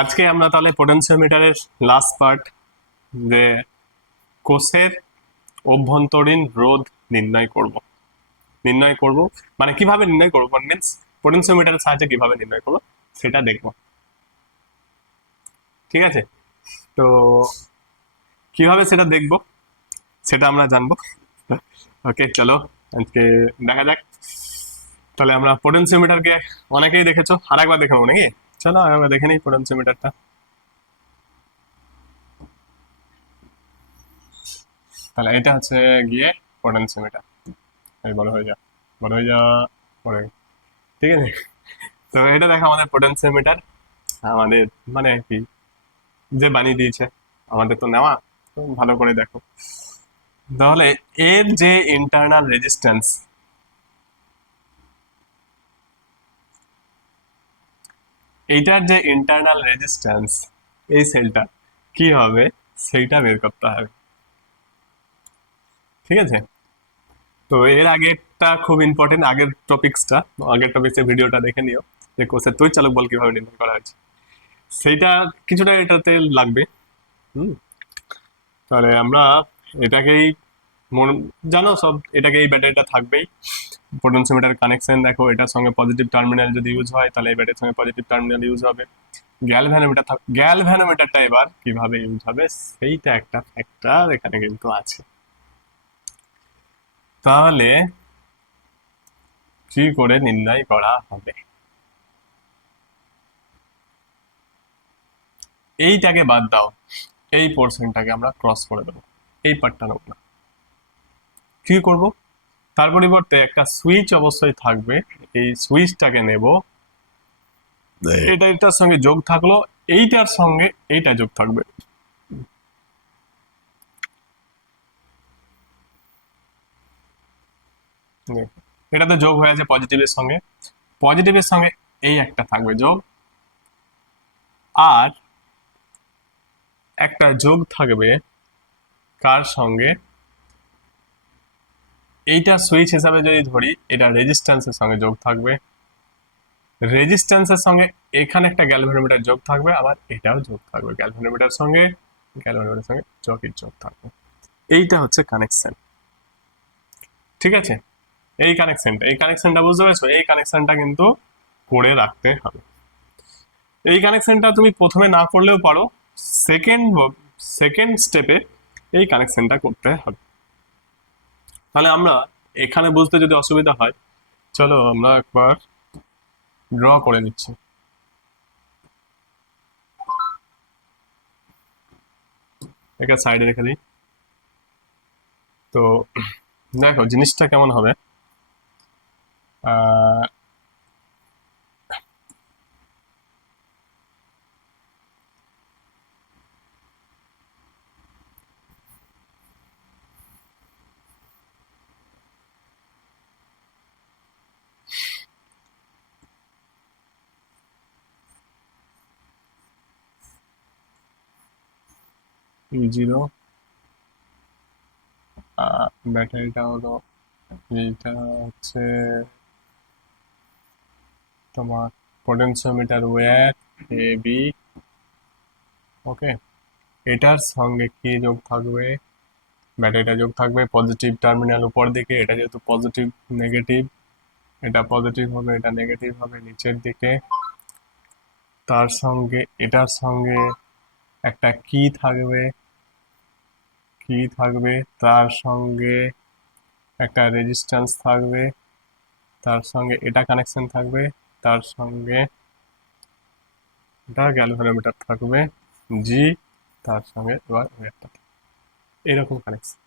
আজকে আমরা তাহলে পোটেনশিওমিটারের লাস্ট পার্ট, যে কোষের অভ্যন্তরীণ রোধ নির্ণয় করব মানে কিভাবে নির্ণয় করবো, মিনস পোটেনশিওমিটারের সাহায্যে কিভাবে নির্ণয় করবো সেটা দেখবো। ঠিক আছে, তো কিভাবে সেটা দেখবো সেটা আমরা জানবো। ওকে, চলো আজকে দেখা যাক। তাহলে আমরা পোটেনশিওমিটারকে অনেকেই দেখেছো, আর একবার দেখে নেবো নাকি? চলো আরেকবার দেখে নিই পোটেনশিওমিটারটা। তাহলে এটা হচ্ছে গিয়ে পোটেনশিওমিটার। এই বড় হয়ে যা, বড় হয়ে যা, বড় হয়ে। ঠিক আছে, তো এটা দেখো আমাদের পোটেনশিওমিটার, আমাদের মানে কি যে বানিয়ে দিয়েছে, আমাদের তো নেওয়া। তো ভালো করে দেখো তাহলে, এর যে ইন্টারনাল রেজিস্ট্যান্স, এইটার যে ইন্টারনাল রেজিস্ট্যান্স, এই সেলটা কি হবে সেইটা বের করতে হবে। ঠিক আছে, তো এর আগেরটা খুব ইম্পর্টেন্ট, আগের টপিক্সের ভিডিওটা দেখে নিও, যে কোষের তড়িৎচালক বল কিভাবে নির্ণয় করা হয়েছে, সেইটা কিছুটা এটাতে লাগবে। হুম, তাহলে আমরা এটাকেই জানো সব, এটাকে এই ব্যাটারিটা থাকবেই। পোটেনশিওমিটার কানেকশন দেখো, এটার সঙ্গে পজিটিভ টার্মিনাল যদি ইউজ হয় তাহলে এই ব্যাটারির সঙ্গে পজিটিভ টার্মিনাল ইউজ হবে। গ্যালভ্যানোমিটারটা এবার কিভাবে ইউজ হবে সেইটা একটা ফ্যাক্টর এখানে কিন্তু আছে। তাহলে কি করে নির্ণয় করা হবে, এইটাকে বাদ দাও, এই পোর্শনটাকে আমরা ক্রস করে দেবো, এই পার্টটা নেব না। কি করব, তার পরিবর্তে একটা সুইচ অবশ্যই থাকবে, এই সুইচটাকে নেব, এটা এটার সঙ্গে যোগ থাকলো, এইটার সঙ্গে এইটা যোগ থাকবে। এটাতে যোগ হয়ে আছে পজিটিভের সঙ্গে, পজিটিভের সঙ্গে এই একটা থাকবে যোগ, আর একটা যোগ থাকবে কার সঙ্গে, এইটা সুইচ হিসাবে যদি ধরি, এটা রেজিস্ট্যান্সের সঙ্গে যোগ থাকবে, রেজিস্ট্যান্সের সঙ্গে এখানে একটা গ্যালভানোমিটার যোগ থাকবে, আবার এটাও যোগ থাকবে, গ্যালভানোমিটার সঙ্গে যোগ থাকবে। এইটা হচ্ছে কানেকশন। ঠিক আছে, এই কানেকশনটা বুঝতে পারছো, এই কানেকশনটা কিন্তু করে রাখতে হবে। এই কানেকশনটা তুমি প্রথমে না করলেও পারো, সেকেন্ড সেকেন্ড স্টেপে এই কানেকশনটা করতে হবে। তাহলে আমরা এখানে বুঝতে যদি অসুবিধা হয়, চলো আমরা একবার ড্র করে নিচ্ছি। একে সাইডে রেখে দিই। তো দেখো জিনিসটা কেমন হবে। আহ 0, ব্যাটারিটা হলো, এইটা হচ্ছে তোমার পোটেনশিওমিটার ওয়্যার এ বি। ওকে, এটার সঙ্গে কি যোগ থাকবে, ব্যাটারিটা যোগ থাকবে, পজিটিভ টার্মিনাল উপর দিকে, এটা যেহেতু পজিটিভ নেগেটিভ, এটা পজিটিভ হবে, এটা নেগেটিভ হবে নিচের দিকে, তার সঙ্গে এটার সঙ্গে একটা কি থাকবে, তার সঙ্গে একটা রেজিস্ট্যান্স থাকবে, তার সঙ্গে এটা কানেকশন থাকবে, তার সঙ্গে এটা গ্যালভানোমিটার থাকবে জি, তার সঙ্গে এবার একটা এরকম কানেকশন।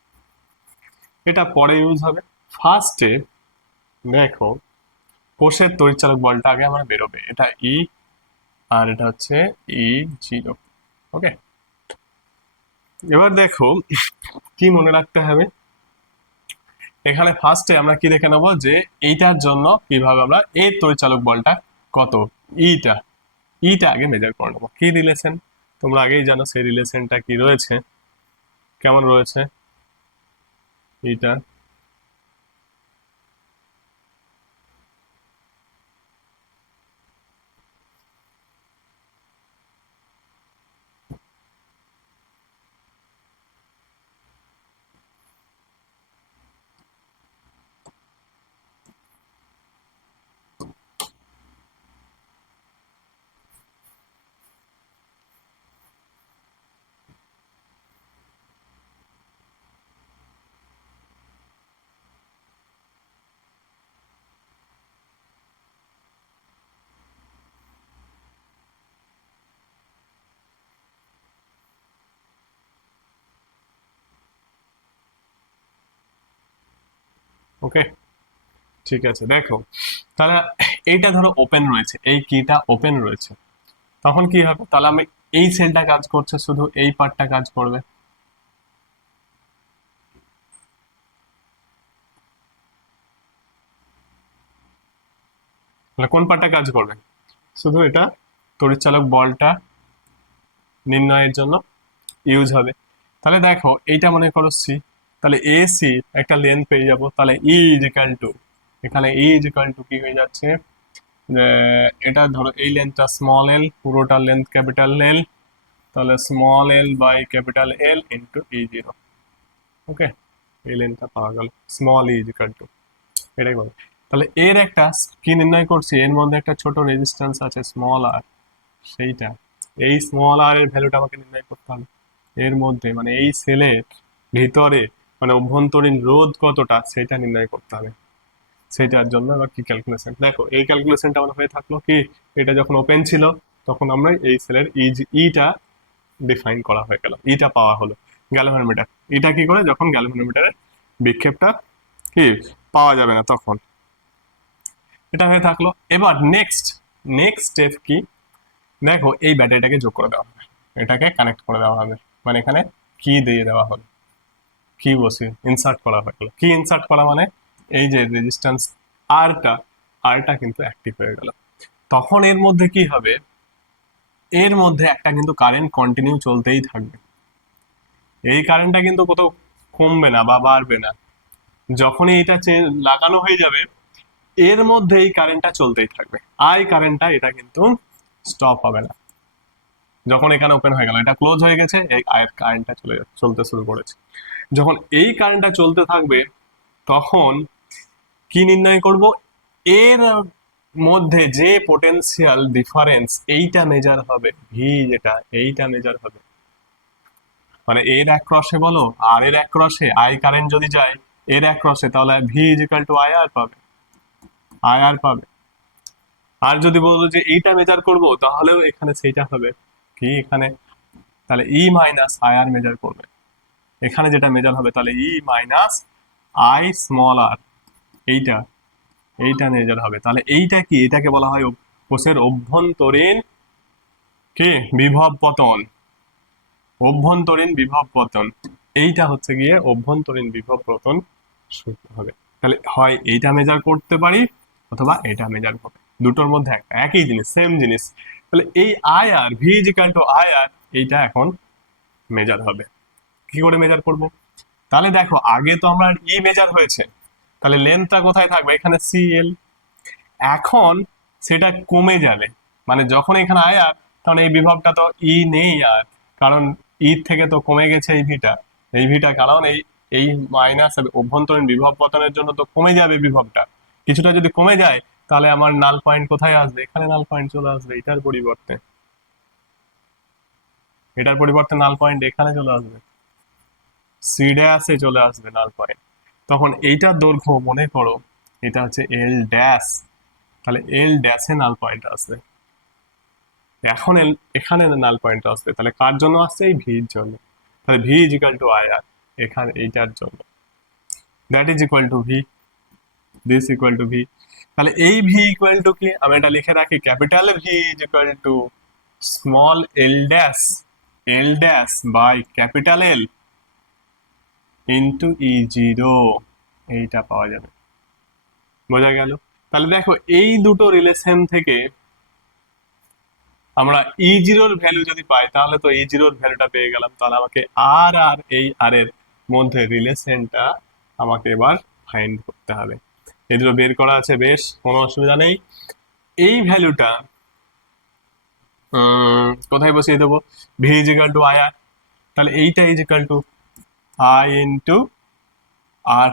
এটা পরে ইউজ হবে। ফার্স্টে দেখো, কোষের তড়িৎচালক বলটা আগে আমার বেরোবে, এটা ই, আর এটা হচ্ছে E0। ওকে, এবার দেখো কি মনে রাখতে হবে, এখানে ফার্স্টে আমরা কি দেখে নেবো যে এইটার জন্য কিভাবে আমরা এর তড়িৎচালক বলটা কত, ইটা ইটা আগে মেজার করে নেবো। কি রিলেশন তোমরা আগেই জানো, সেই রিলেশনটা কি রয়েছে, কেমন রয়েছে এইটা। ওকে, ঠিক আছে। দেখো, তাহলে এইটা ধরো ওপেন রয়েছে, এই কিটা ওপেন রয়েছে, তখন কি হবে? তাহলে আমি এই সেলটা কাজ করছে, শুধু এই পার্টটা কাজ করবে। তাহলে কোন পার্টটা কাজ করবে? শুধু এটা তড়িৎচালক বলটা নির্ণয়ের জন্য ইউজ হবে। তাহলে দেখো, এইটা মনে করো সি, তাহলে এ সি একটা লেন্থ পেয়ে যাব। তাহলে ই ইজিক্যাল টু, এখানে ই ইজিক্যাল টু কি হয়ে যাচ্ছে, যে এটা ধরো এই লেন্থটা স্মল এল, পুরোটা লেন্থ ক্যাপিটাল এল, তাহলে small L by capital L into E zero. Okay, এই লেন্থটা পাওয়া গেল, স্মল ই ইজিক্যাল টু, এটাই বলে। তাহলে এর একটা কি নির্ণয় করছি, এর মধ্যে একটা ছোট রেজিস্ট্যান্স আছে স্মল আর, সেইটা, এই স্মল আর এর ভ্যালুটা আমাকে নির্ণয় করতে হবে। এর মধ্যে মানে এই সেলের ভিতরে মানে অভ্যন্তরীণ রোধ কতটা সেটা নির্ণয় করতে হবে। সেটার জন্য আবার কি ক্যালকুলেশন, দেখো এই ক্যালকুলেশনটা আমার হয়ে থাকলো কি, এটা যখন ওপেন ছিল তখন আমরা এই সেলের ইটা ডিফাইন করা হয়ে গেল, ইটা পাওয়া হলো গ্যালভানোমিটার। এটা কি করে, যখন গ্যালভানোমিটারের বিক্ষেপটা কি পাওয়া যাবে না তখন। এটা হয়ে থাকলো। এবার নেক্সট নেক্সট স্টেপ কি, দেখো এই ব্যাটারিটাকে যোগ করে দেওয়া হবে, এটাকে কানেক্ট করে দেওয়া হবে, মানে এখানে কি দিয়ে দেওয়া হলো, কি বসে ইনসার্ট করা হয়ে গেল। কি ইনসার্ট করা মানে এই যে রেজিস্ট্যান্স আরটা, আরটা কিন্তু অ্যাক্টিভ হয়ে গেল। তখন এর মধ্যে কি হবে, এর মধ্যে একটা কিন্তু কারেন্ট কন্টিনিউ চলতেই থাকবে। এই কারেন্টটা কিন্তু কোথাও কমবে না বা বাড়বে না। যখনই এটা লাগানো হয়ে যাবে, এর মধ্যে এই কারেন্টটা চলতেই থাকবে, আই কারেন্টটা এটা কিন্তু স্টপ হবে না। যখন এখানে ওপেন হয়ে গেল, এটা ক্লোজ হয়ে গেছে, এই আয়ের কারেন্টটা চলতে শুরু করেছে। যখন এই কারেন্টটা চলতে থাকবে, তখন কি নির্ণয় করব, এর মধ্যে যে পোটেনশিয়াল ডিফারেন্স এইটা মেজার হবে, ভি যেটা এইটা মেজার হবে। মানে এর এক ক্রসে বলো, আর এর এক ক্রসে আই কারেন্ট যদি যায় এর এক ক্রসে, তাহলে ভি ইজিক্যাল টু আই আর পাবে, আই আর পাবে। আর যদি বলো যে এইটা মেজার করব, তাহলেও এখানে সেইটা হবে কি, এখানে তাহলে ই মাইনাস আই আর মেজার করবে, এখানে যেটা মেজার হবে তাহলে ই মাইনাস আই স্মল আর, এইটা এইটা মেজার হবে। তাহলে এইটা কি, এটাকে বলা হয় কোষের অভ্যন্তরীণ কি বিভব পতন, অভ্যন্তরীণ বিভব পতন। এইটা হচ্ছে গিয়ে অভ্যন্তরীণ বিভব পতন সূত্র হবে। তাহলে হয় এইটা মেজার করতে পারি অথবা এটা মেজার হবে, দুটোর মধ্যে একটা, একই জিনিস, সেম জিনিস। তাহলে এই I R V is equal to I R, এইটা এখন মেজার হবে। কি করে মেজার করব, তাহলে দেখো আগে তো আমার ই মেজার হয়েছে, তাহলে লেন্থটা কোথায় থাকবে, এখানে সি এল। এখন সেটা কমে যাবে, মানে যখন এখানে আয় আর, তখন এই বিভবটা তো ই নেই আর, কারণ ই থেকে তো কমে গেছে এই ভিটা, এই ভিটা কারণ এই মাইনাস অভ্যন্তরীণ বিভব পতনের জন্য তো কমে যাবে বিভবটা। কিছুটা যদি কমে যায়, তাহলে আমার নাল পয়েন্ট কোথায় আসবে, এখানে নাল পয়েন্ট চলে আসবে, এটার পরিবর্তে, এটার পরিবর্তে নাল পয়েন্ট এখানে চলে আসবে, সি ড্যাশে চলে আসবে নাল পয়েন্ট। তখন এইটার দৈর্ঘ্য মনে করো এটা হচ্ছে এল ড্যাশ, তাহলে এল ড্যাশে নাল পয়েন্ট আসবে। এখন এখানে নাল পয়েন্ট আসবে, তাহলে কার জন্য আসছে, এই ভির জন্য। তাহলে V is equal to I R, এখানে এইটার জন্য, that is equal to V, this equal to V. তাহলে এই ভি ইকুয়াল টু কি, আমি এটা লিখে রাখি, capital V is equal to small L dash by capital L into E zero, এইটা পাওয়া যাবে। বোঝা গেল? তাহলে দেখো এই দুটো রিলেশন থেকে আমরা ই জিরোর ভ্যালু যদি পাই, তাহলে তো ই জিরোর ভ্যালুটা পেয়ে গেলাম, তাহলে আমাকে আর আর এই আর এর মধ্যে রিলেশনটা আমাকে এবার ফাইন্ড করতে হবে। এই দুটো বের করা আছে, বেশ, কোনো অসুবিধা নেই। এই ভ্যালুটা কোথায় বসিয়ে দেবো, V is equal to I R, তাহলে এইটা is equal to I into R,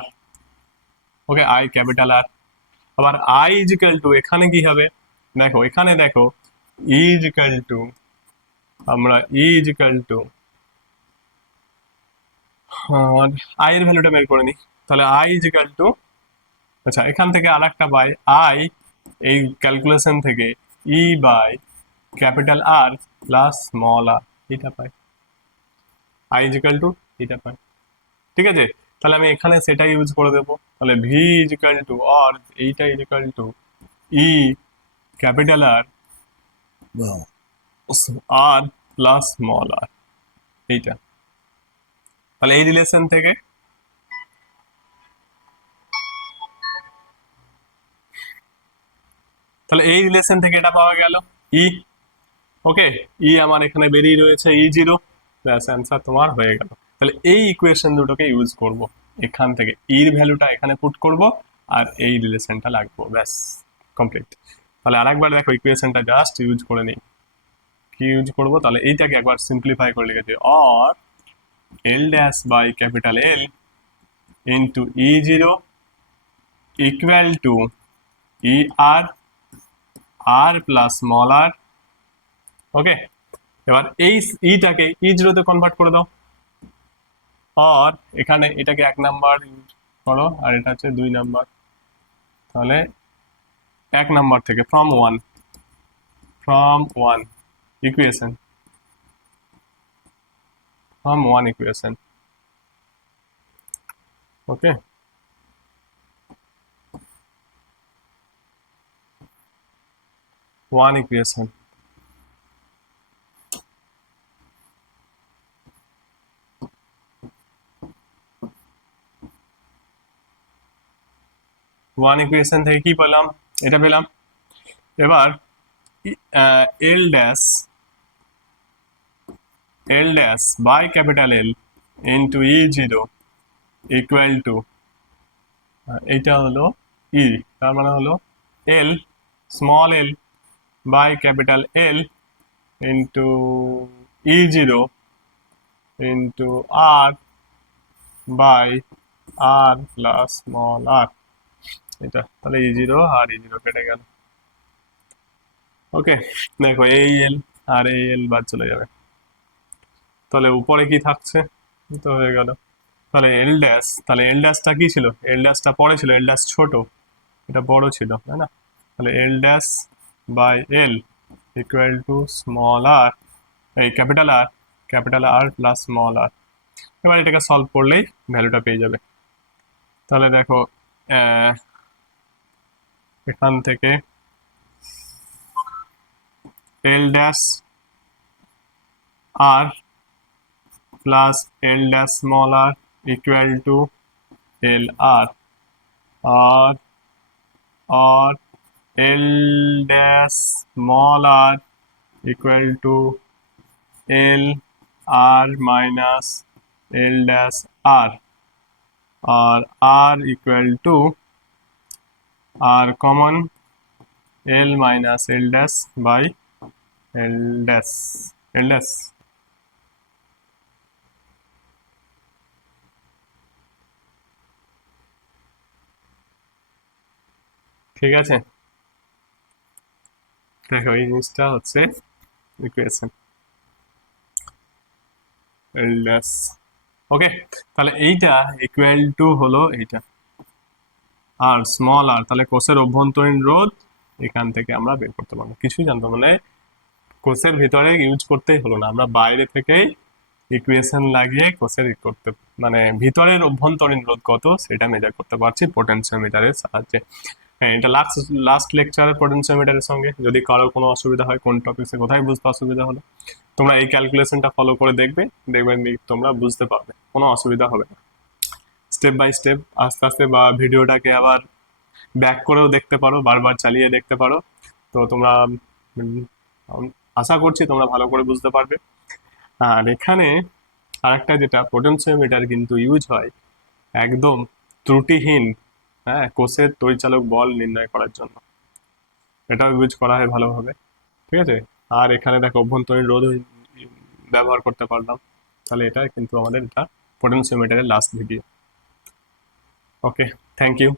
okay, I capital R. আবার আই ইজ ইকাল টু এখানে কি হবে, দেখো এখানে দেখো ই ইজ ইকাল টু, আমরা ই ইজ ইকাল টু আর আই এর ভ্যালুটা বের করে নিই, তাহলে আই ইজ ইকাল টু, আচ্ছা এখান থেকে আর একটা পাই, আই এই ক্যালকুলেশন থেকে E by capital R plus small R, এটা পাই, আই ইজ ইকাল টু এটা পাই। ঠিক আছে, তাহলে আমি এখানে সেটা ইউজ করে দেবো। তাহলে ভি ইজ ইকাল টু, আর এইটা is equal to E capital R R plus small R, এইটা। তাহলে এই রিলেশন থেকে এটা পাওয়া গেল ই। ওকে, ই আমার এখানে বেরিয়ে রয়েছে ই 0, ব্যাস অ্যান্সার তোমার হয়ে গেল। তাহলে এই ইকুয়েশন দুটোকে ইউজ করব, এখান থেকে ইর ভ্যালুটা এখানে পুট করব আর এই রিলেশনটা লাগবো, ব্যাস কমপ্লিট। তাহলে আরেকবার দেখো ইকুয়েশনটা জাস্ট ইউজ করে নিই। কি ইউজ করব, তাহলে এইটাকে একবার সিম্পলিফাই করে লিখেছি, or L dash by capital L into E 0 equal to E R R plus small R. Okay, এবার এই ইটাকে ই 0-তে কনভার্ট করে দাও, আর এখানে এটাকে 1 নাম্বার ইউজ করো আর এটা হচ্ছে 2 নাম্বার। তাহলে 1 নাম্বার থেকে from one equation, equation. Okay, one equation. One equation থেকে কি পেলাম, এটা পেলাম। এবার L dash by capital L into E 0 equal to, এইটা হলো ই, তার মানে হলো L small L by capital L into E 0 into R by R plus small R, এটা। তাহলে ই 0 আর ই 0 কেটে গেল। ওকে, দেখো এই এল আর এই এল বাদ চলে যাবে, তাহলে উপরে কি থাকছে, তো হয়ে গেল। তাহলে এল ড্যাশটা কি ছিল, এল ড্যাশটা পরে ছিল, এল ড্যাশ ছোট, এটা বড় ছিল, তাই না? তাহলে L dash by L equal to small R, এই capital R plus small R. এবার এটাকে সলভ করলেই ভ্যালুটা পেয়ে যাবে। তাহলে দেখো এখান থেকে L dash R plus L dash small R equal to L R, আর আর L dash small R equal to L R minus L dash R, আর R equal to R common L minus L dash by L dash, L dash. ঠিক আছে, দেখো এই জিনিসটা হচ্ছে equation এল dash. ওকে, তাহলে এইটা ইকুয়াল টু হলো এইটা আর স্মল আর, তাহলে কোষের অভ্যন্তরীণ রোধ এখান থেকে আমরা বের করতে পারবো, কিছুই জানতো মানে কোষের ভিতরে ইউজ করতেই হলো না, আমরা বাইরে থেকেই ইকুয়েশন লাগিয়ে কোষের করতে, মানে ভিতরের অভ্যন্তরীণ রোধ কত সেটা মেজার করতে পারছি পোটেনশিওমিটারের সাহায্যে। হ্যাঁ, এটা লাস্ট লেকচারের পোটেনশিওমিটারের সঙ্গে। যদি কারো কোনো অসুবিধা হয় কোন টপিক্সে কোথায় বুঝতে অসুবিধা হলো, তোমরা এই ক্যালকুলেশনটা ফলো করে দেখবে, দেখবেন তোমরা বুঝতে পারবে, কোনো অসুবিধা হবে না। স্টেপ বাই স্টেপ আস্তে আস্তে, বা ভিডিওটাকে আবার ব্যাক করেও দেখতে পারো, বারবার চালিয়ে দেখতে পারো। তো তোমরা আশা করছি তোমরা ভালো করে বুঝতে পারবে। আর এখানে আরেকটা যেটা, পোটেনশিওমিটার কিন্তু ইউজ হয় একদম ত্রুটিহীন, হ্যাঁ, কোষের তড়িচালক বল নির্ণয় করার জন্য, এটাও ইউজ করা হয় ভালোভাবে। ঠিক আছে, আর এখানে দেখো অভ্যন্তরীণ রোধ ব্যবহার করতে পারলাম। তাহলে এটা কিন্তু আমাদের এটা পোটেনশিওমিটারের last video. Okay, thank you.